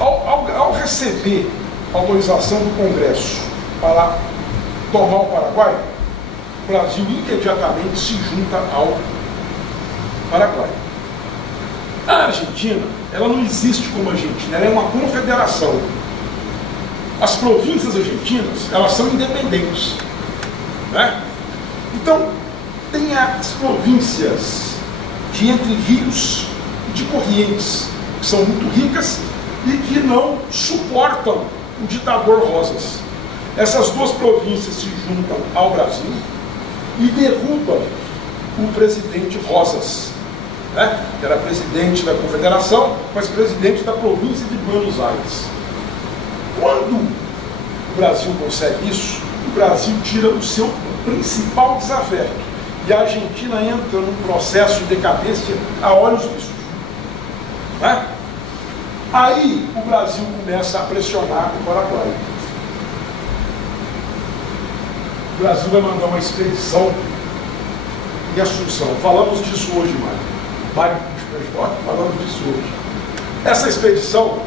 Ao receber a autorização do Congresso para tomar o Paraguai, o Brasil imediatamente se junta ao Paraguai. A Argentina, ela não existe como Argentina, ela é uma confederação. As províncias argentinas, elas são independentes, né? Então, tem as províncias de Entre Rios e de Corrientes, que são muito ricas e que não suportam o ditador Rosas. Essas duas províncias se juntam ao Brasil e derrubam o presidente Rosas, né? Que era presidente da Confederação, mas presidente da província de Buenos Aires. Quando o Brasil consegue isso, o Brasil tira o seu principal desafeto e a Argentina entra num processo de decadência a olhos vistos, né? Aí o Brasil começa a pressionar o Paraguai. O Brasil vai mandar uma expedição em Assunção. Falamos disso hoje, Mário. Falamos disso hoje. Essa expedição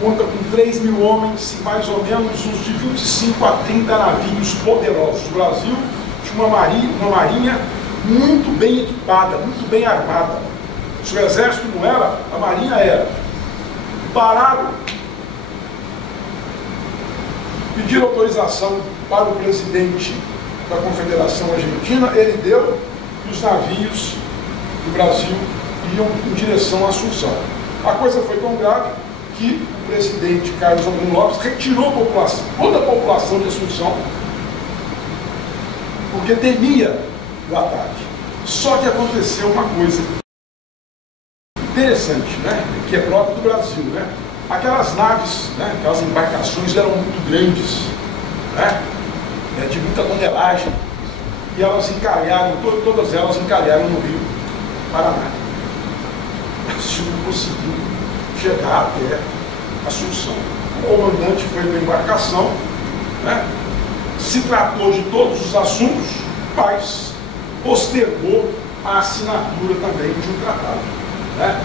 conta com 3 mil homens e mais ou menos uns de 25 a 30 navios poderosos. O Brasil tinha uma marinha muito bem equipada, muito bem armada. Se o exército não era, a marinha era. Pararam, pediram autorização para o presidente da Confederação Argentina, ele deu, e os navios do Brasil iam em direção a Assunção. A coisa foi tão grave que o presidente Carlos André Lopes retirou a população, toda a população de Assunção, porque temia o ataque. Só que aconteceu uma coisa interessante, né? Que é próprio do Brasil, né? Aquelas naves, né? Aquelas embarcações eram muito grandes, né? De muita tonelagem, e elas encalharam, todas elas encalharam no rio Paraná. O Brasil não conseguiu chegar até Assunção. O comandante foi para a embarcação, né? Se tratou de todos os assuntos, mas postergou a assinatura também de um tratado, né?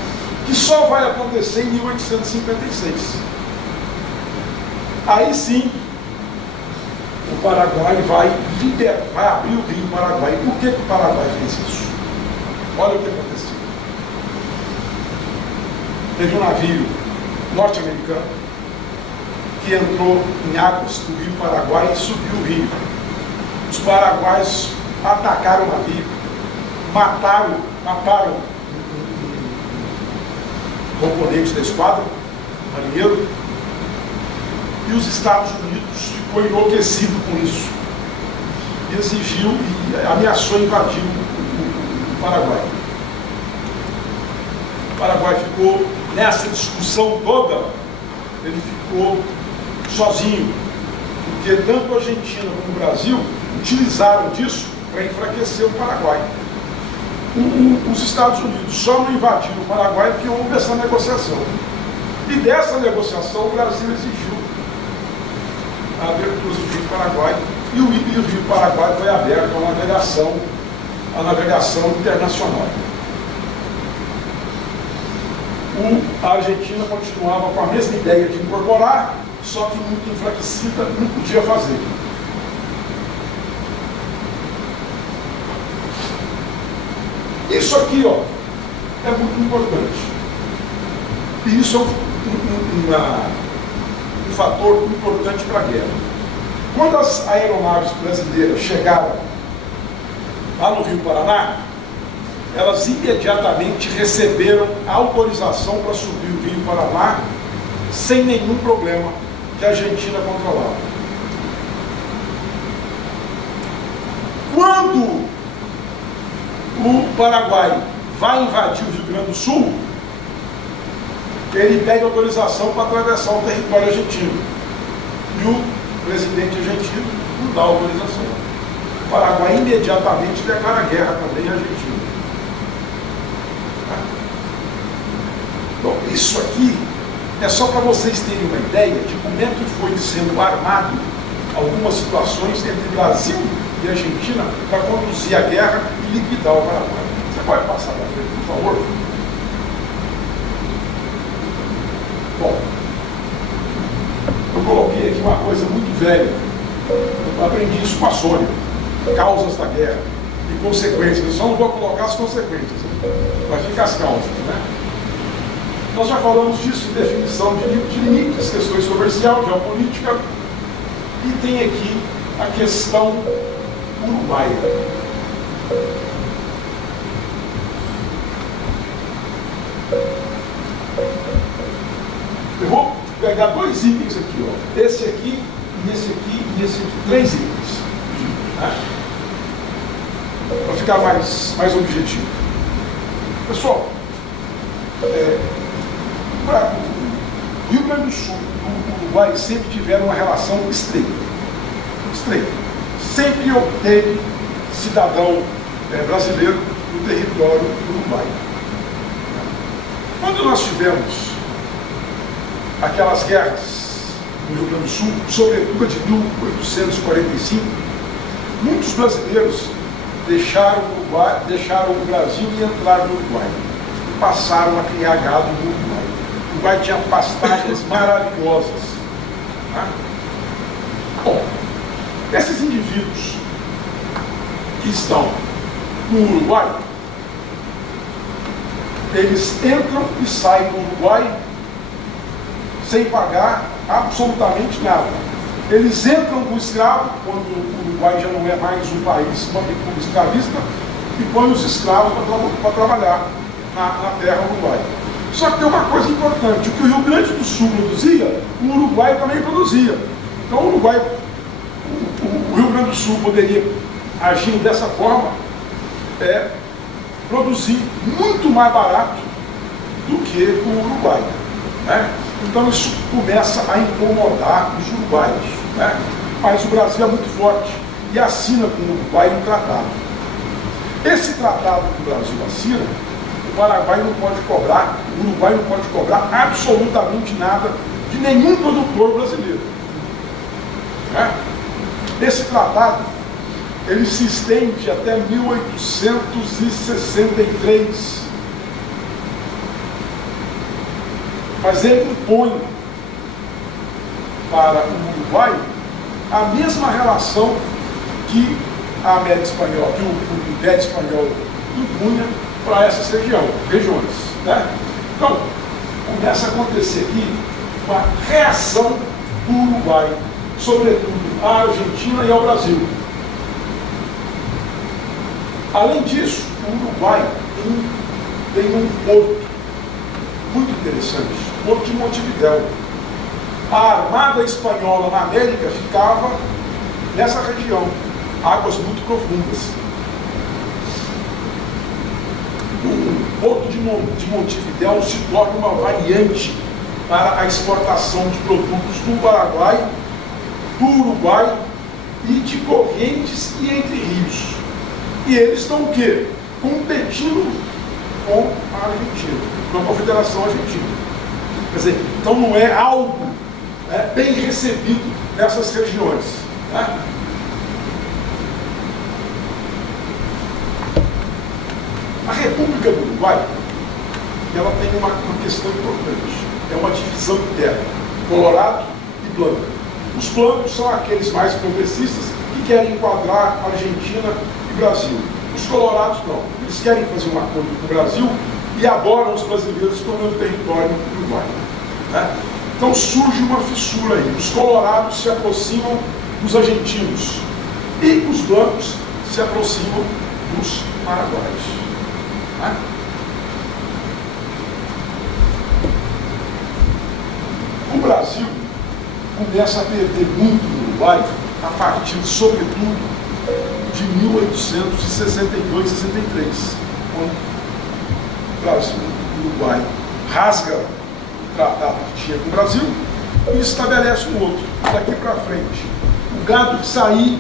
Que só vai acontecer em 1856. Aí sim, o Paraguai vai abrir o rio Paraguai. Por que o Paraguai fez isso? Olha o que aconteceu. Teve um navio norte-americano que entrou em águas do rio Paraguai e subiu o rio. Os paraguaios atacaram o navio, mataram componentes da esquadra, marinheiro, e os Estados Unidos ficou enlouquecido com isso e exigiu e ameaçou invadir o Paraguai. O Paraguai ficou nessa discussão toda, ele ficou sozinho, porque tanto a Argentina como o Brasil utilizaram disso para enfraquecer o Paraguai. Os Estados Unidos só não invadiram o Paraguai porque houve essa negociação. E dessa negociação o Brasil exigiu a abertura do Rio Paraguai e o Rio Paraguai foi aberto à navegação internacional. A Argentina continuava com a mesma ideia de incorporar, só que muito enfraquecida, não podia fazer. Isso aqui, ó, é muito importante. E isso é um fator importante para a guerra. Quando as aeronaves brasileiras chegaram lá no Rio Paraná, elas imediatamente receberam a autorização para subir o Rio Paraná sem nenhum problema que a Argentina controlava. Quando o Paraguai vai invadir o Rio Grande do Sul, ele pede autorização para atravessar o território argentino. E o presidente argentino não dá autorização. O Paraguai imediatamente declara guerra também à Argentina. Bom, isso aqui é só para vocês terem uma ideia de como é que foi sendo armado algumas situações entre Brasil e Argentina para conduzir a guerra e liquidar o Paraguai. Você pode passar para frente, por favor? coloquei aqui uma coisa muito velha. Eu aprendi isso com a Sônia. Causas da guerra e consequências. Eu só não vou colocar as consequências. Vai ficar as causas, né? Nós já falamos disso em definição de limites, questões comercial, geopolítica. E tem aqui a questão uruguaia. Eu vou pegar dois itens aqui, ó. Esse aqui, e esse aqui, e esse aqui. 3 itens. Né? Para ficar mais objetivo. Pessoal, o Rio Grande do Sul e o Uruguai sempre tiveram uma relação estreita. Sempre obteve cidadão brasileiro no território uruguaio. Quando nós tivemos aquelas guerras no Rio Grande do Sul, sobretudo a de 1845, muitos brasileiros deixaram o Brasil e entraram no Uruguai. E passaram a criar gado no Uruguai. O Uruguai tinha pastagens maravilhosas. Tá? Bom, esses indivíduos que estão no Uruguai, eles entram e saem do Uruguai sem pagar absolutamente nada. Eles entram com o escravo, quando o Uruguai já não é mais um país, uma república escravista, e põe os escravos para trabalhar na terra uruguaia. Só que tem uma coisa importante: o que o Rio Grande do Sul produzia, o Uruguai também produzia. Então o Rio Grande do Sul poderia, agindo dessa forma, produzir muito mais barato do que o Uruguai. Né? Então isso começa a incomodar os uruguaios. Né? Mas o Brasil é muito forte e assina com o Uruguai um tratado. Esse tratado que o Brasil assina, o Paraguai não pode cobrar, o Uruguai não pode cobrar absolutamente nada de nenhum produtor brasileiro. Né? Esse tratado, ele se estende até 1863. Mas ele impõe para o Uruguai a mesma relação que a América Espanhola, que o Império Espanhol impunha para essas regiões. Né? Então, começa a acontecer aqui uma reação do Uruguai, sobretudo à Argentina e ao Brasil. Além disso, o Uruguai tem um porto muito interessante, o porto de Montevidéu. A armada espanhola na América ficava nessa região, águas muito profundas. O porto de Montevidéu se torna uma variante para a exportação de produtos do Paraguai, do Uruguai e de correntes e entre rios. E eles estão o quê? Competindo com a Argentina, com a Confederação Argentina. Quer dizer, então não é algo bem recebido nessas regiões. Né? A República do Uruguai, ela tem uma questão importante. É uma divisão interna, colorado e blanco. Os blancos são aqueles mais progressistas que querem enquadrar a Argentina e Brasil. Os colorados não. Eles querem fazer um acordo com o Brasil e adoram os brasileiros tomando território uruguaio. Né? Então surge uma fissura aí. Os colorados se aproximam dos argentinos e os blancos se aproximam dos paraguaios. Né? O Brasil começa a perder muito no Uruguai a partir, sobretudo, de 1862, 63, quando o Brasil, o Uruguai, rasga o tratado que tinha com o Brasil e estabelece um outro. Daqui para frente, o gado que sair,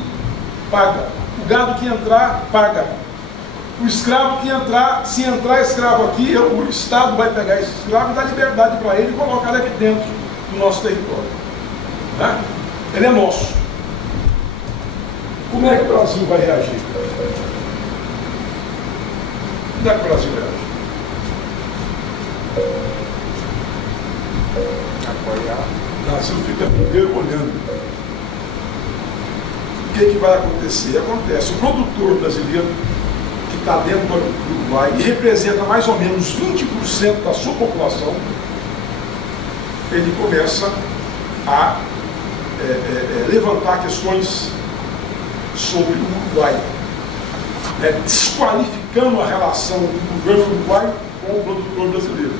paga. O gado que entrar, paga. O escravo que entrar, se entrar escravo aqui, o Estado vai pegar esse escravo e dar liberdade para ele e colocar ele aqui dentro do nosso território. Né? Ele é nosso. Como é que o Brasil vai reagir? Como é que o Brasil reage? Apoiar. Brasil fica primeiro olhando. O que vai acontecer? Acontece, o produtor brasileiro, que está dentro do Uruguai e representa mais ou menos 20% da sua população, ele começa a levantar questões sobre o Uruguai, desqualificando a relação do governo uruguai com o produtor brasileiro.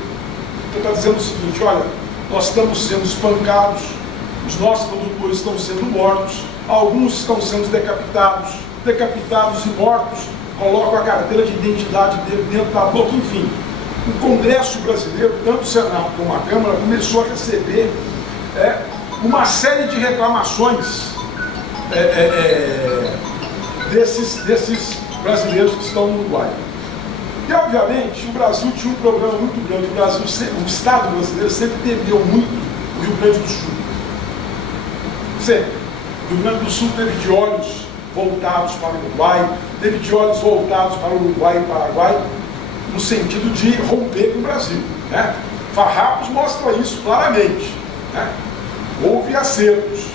Então está dizendo o seguinte: olha, nós estamos sendo espancados, os nossos produtores estão sendo mortos, alguns estão sendo decapitados e mortos, colocam a carteira de identidade dele dentro da boca, enfim. O Congresso brasileiro, tanto o Senado como a Câmara, começou a receber uma série de reclamações desses brasileiros que estão no Uruguai. E, obviamente, o Brasil tinha um problema muito grande. O Estado brasileiro sempre temeu muito o Rio Grande do Sul. Sempre. O Rio Grande do Sul teve de olhos voltados para o Uruguai, teve de olhos voltados para o Uruguai e Paraguai, no sentido de romper com o Brasil. Farrapos mostra isso claramente. Houve acertos.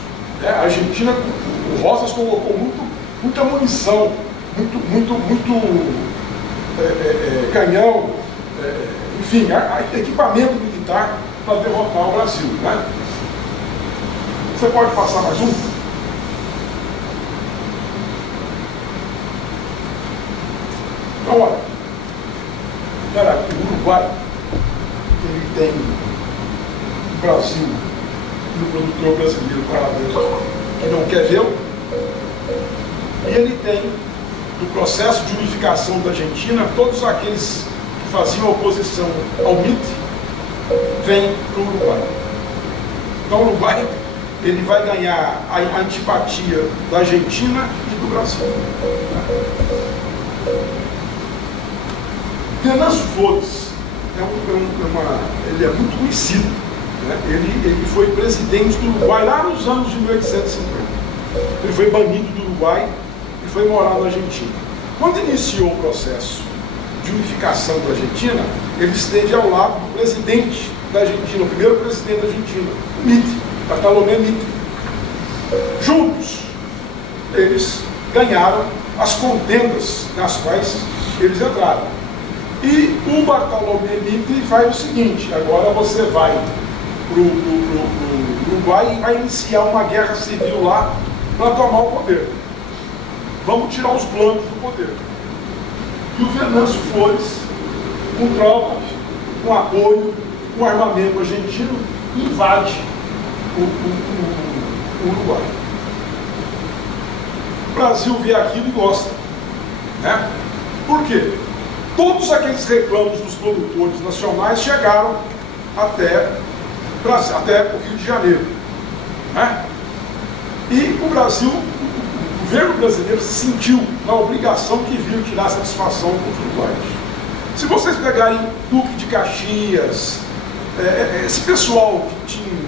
A Argentina, o Rosas colocou muita munição, muito canhão, enfim, equipamento militar para derrotar o Brasil. Você pode passar mais um? Então, olha, o Uruguai, ele tem o Brasil e o produtor brasileiro paralelo que não quer vê-lo, e ele tem, do processo de unificação da Argentina, todos aqueles que faziam oposição ao MIT vêm para o Uruguai. Então o Uruguai, ele vai ganhar a antipatia da Argentina e do Brasil. Venâncio Flores ele é muito conhecido. Ele foi presidente do Uruguai lá nos anos de 1850. Ele foi banido do Uruguai e foi morar na Argentina. Quando iniciou o processo de unificação da Argentina, ele esteve ao lado do presidente da Argentina, o primeiro presidente da Argentina, Mitre, Bartolomé Mitre. Juntos, eles ganharam as contendas nas quais eles entraram. E o Bartolomé Mitre faz o seguinte: agora você vai para o Uruguai e vai iniciar uma guerra civil lá para tomar o poder. Vamos tirar os blancos do poder. E o Venâncio Flores, com tropas, com apoio, com armamento argentino, invade o Uruguai. O Brasil vê aquilo e gosta. Por quê? Todos aqueles reclamos dos produtores nacionais chegaram até o Rio de Janeiro. E o Brasil, o governo brasileiro se sentiu na obrigação que viu tirar satisfação com os uruguaios. Se vocês pegarem Duque de Caxias, esse pessoal que tinha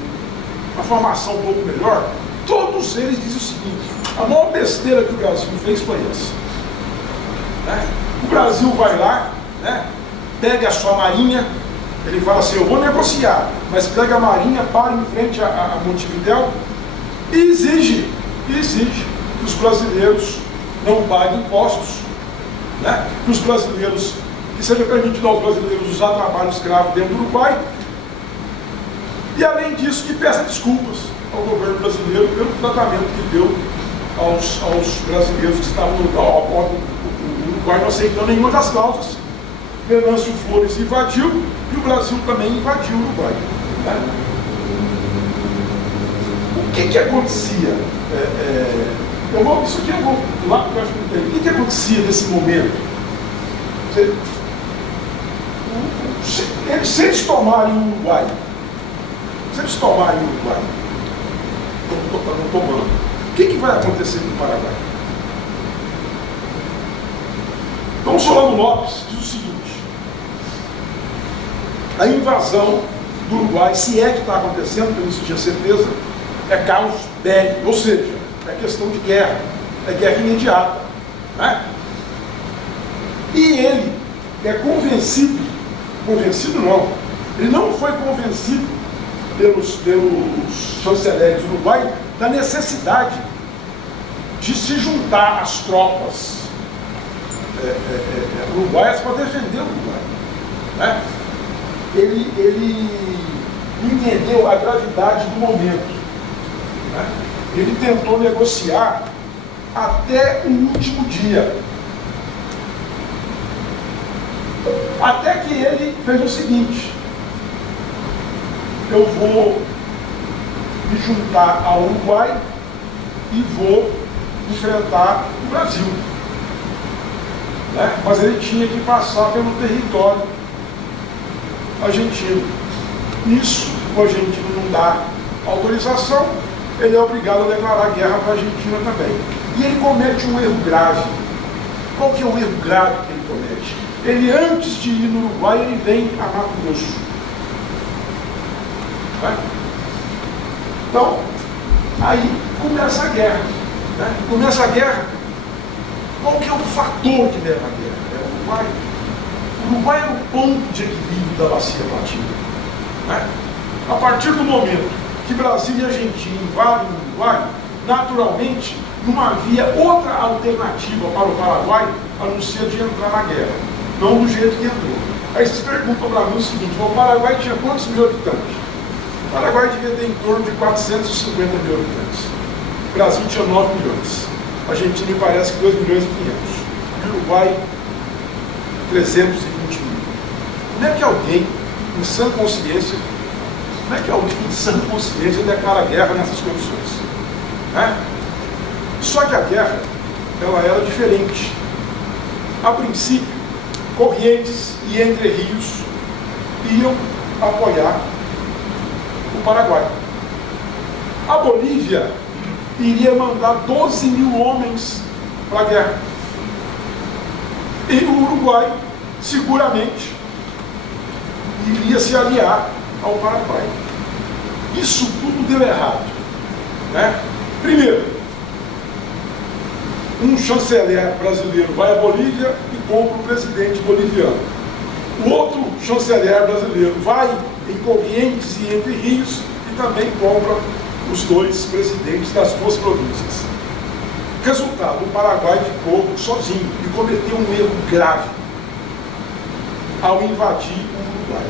uma formação um pouco melhor, todos eles dizem o seguinte: a maior besteira que o Brasil fez foi essa. O Brasil vai lá, pega a sua marinha, ele fala assim: eu vou negociar, mas pega a marinha, para em frente a Montevidéu e exige que os brasileiros não paguem impostos, que os brasileiros, que seja permitido aos brasileiros usar trabalho escravo dentro do Uruguai, e além disso que peça desculpas ao governo brasileiro pelo tratamento que deu aos brasileiros que estavam no Uruguai. O Uruguai não aceitou nenhuma das causas. Venâncio Flores invadiu e o Brasil também invadiu o Uruguai. O que acontecia? Isso aqui eu vou lá porque eu acho que não tem. O que acontecia nesse momento? Se eles tomarem o Uruguai, não tomando, o que vai acontecer no Paraguai? Então, Solano Lopes diz o seguinte: a invasão do Uruguai, se é que está acontecendo, porque não tinha certeza, é caos bélico, ou seja, é questão de guerra, é guerra imediata. E ele é convencido não, ele não foi convencido pelos chanceleres do Uruguai da necessidade de se juntar às tropas uruguaias para defender o Uruguai. Né? Ele entendeu a gravidade do momento. Né? Ele tentou negociar até o último dia. Até que ele fez o seguinte: eu vou me juntar ao Uruguai e vou enfrentar o Brasil. Né? Mas ele tinha que passar pelo território argentino. Isso, o argentino não dá autorização, ele é obrigado a declarar guerra para a Argentina também. E ele comete um erro grave. Qual que é o erro grave que ele comete? Ele, antes de ir no Uruguai, ele vem a Mato Grosso. Né? Então, aí começa a guerra. Né? Começa a guerra. Qual que é o fator que leva à guerra? É o Uruguai. O Uruguai é o ponto de equilíbrio da bacia latina. Né? A partir do momento que Brasil e Argentina invadem o Uruguai, naturalmente não havia outra alternativa para o Paraguai a não ser de entrar na guerra. Não do jeito que entrou. Aí vocês perguntam para mim o seguinte: o Paraguai tinha quantos mil habitantes? O Paraguai devia ter em torno de 450 mil habitantes. O Brasil tinha 9 milhões. A Argentina me parece que 2 milhões e 500. E o Uruguai, 320 mil. Como é que alguém, em sã consciência, declara guerra nessas condições? Né? Só que a guerra, ela era diferente. A princípio, Corrientes e Entre Rios iam apoiar o Paraguai. A Bolívia iria mandar 12 mil homens para a guerra. E o Uruguai, seguramente, iria se aliar ao Paraguai. Isso tudo deu errado. Né? Primeiro, um chanceler brasileiro vai à Bolívia e compra o presidente boliviano. O outro chanceler brasileiro vai em Corrientes e Entre Rios e também compra os dois presidentes das duas províncias. Resultado, o Paraguai ficou sozinho e cometeu um erro grave ao invadir o Uruguai.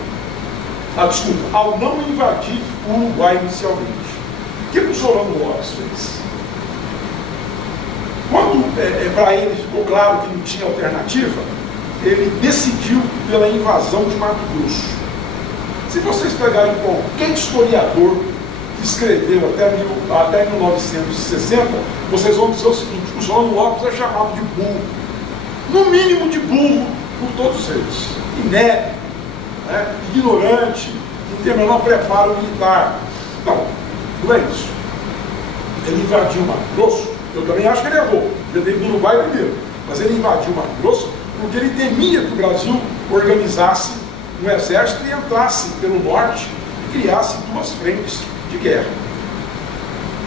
Ao não invadir o Uruguai inicialmente. O que o Solano Lopes fez? Quando para ele ficou claro que não tinha alternativa, ele decidiu pela invasão de Mato Grosso. Se vocês pegarem qualquer historiador que escreveu até 1960, vocês vão dizer o seguinte: o Solano Lopes é chamado de burro. No mínimo de burro por todos eles. Inepto, né? Ignorante, não tem o menor preparo militar. Não é isso. Ele invadiu Mato Grosso. Eu também acho que ele errou. Ele veio do Uruguai primeiro. Mas ele invadiu Mato Grosso porque ele temia que o Brasil organizasse um exército e entrasse pelo norte e criasse duas frentes de guerra.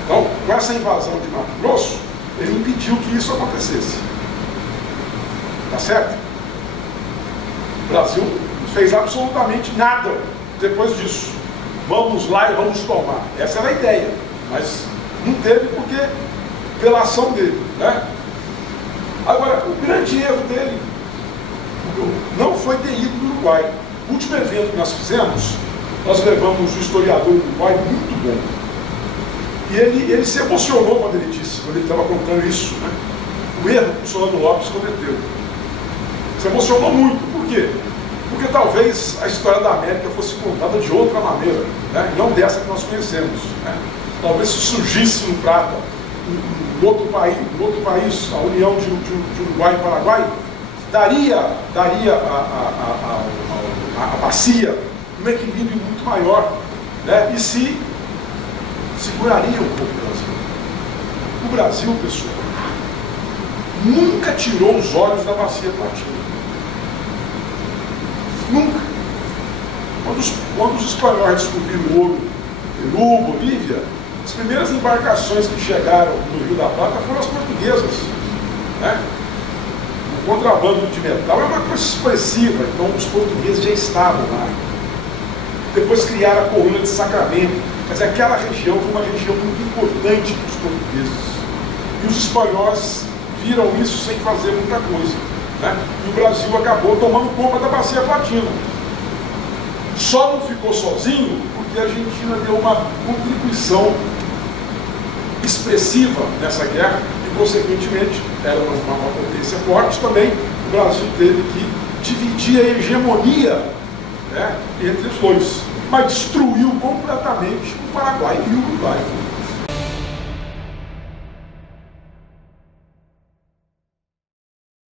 Então, com essa invasão de Mato Grosso, ele impediu que isso acontecesse. Tá certo? O Brasil não fez absolutamente nada depois disso. Vamos lá e vamos tomar. Essa era a ideia. Mas não teve porque pela ação dele. Né? Agora, o grande erro dele não foi ter ido no Uruguai. O último evento que nós fizemos, nós levamos o historiador uruguai muito bom. E ele se emocionou quando ele disse, quando ele estava contando isso, né? O erro que o Solano Lopes cometeu. Se emocionou muito. Por quê? Porque talvez a história da América fosse contada de outra maneira, né? Não dessa que nós conhecemos. Né? Talvez se surgisse no Prata, em outro país, a união de Uruguai e Paraguai, daria a bacia um equilíbrio muito maior, né? E se seguraria um pouco o Brasil. O Brasil, pessoal, nunca tirou os olhos da bacia platina. Nunca. Quando os espanhóis descobriram ouro, Peru, Bolívia, as primeiras embarcações que chegaram no Rio da Plata foram as portuguesas. Né? O contrabando de metal é uma coisa expressiva, então os portugueses já estavam lá. depois criaram a coluna de Sacramento. Mas aquela região foi uma região muito importante para os portugueses. E os espanhóis viram isso sem fazer muita coisa, né? E o Brasil acabou tomando conta da Bacia Platina. Só não ficou sozinho porque a Argentina deu uma contribuição expressiva nessa guerra e, consequentemente, era uma potência forte também. O Brasil teve que dividir a hegemonia, né, entre os dois, mas destruiu completamente o Paraguai e o Uruguai.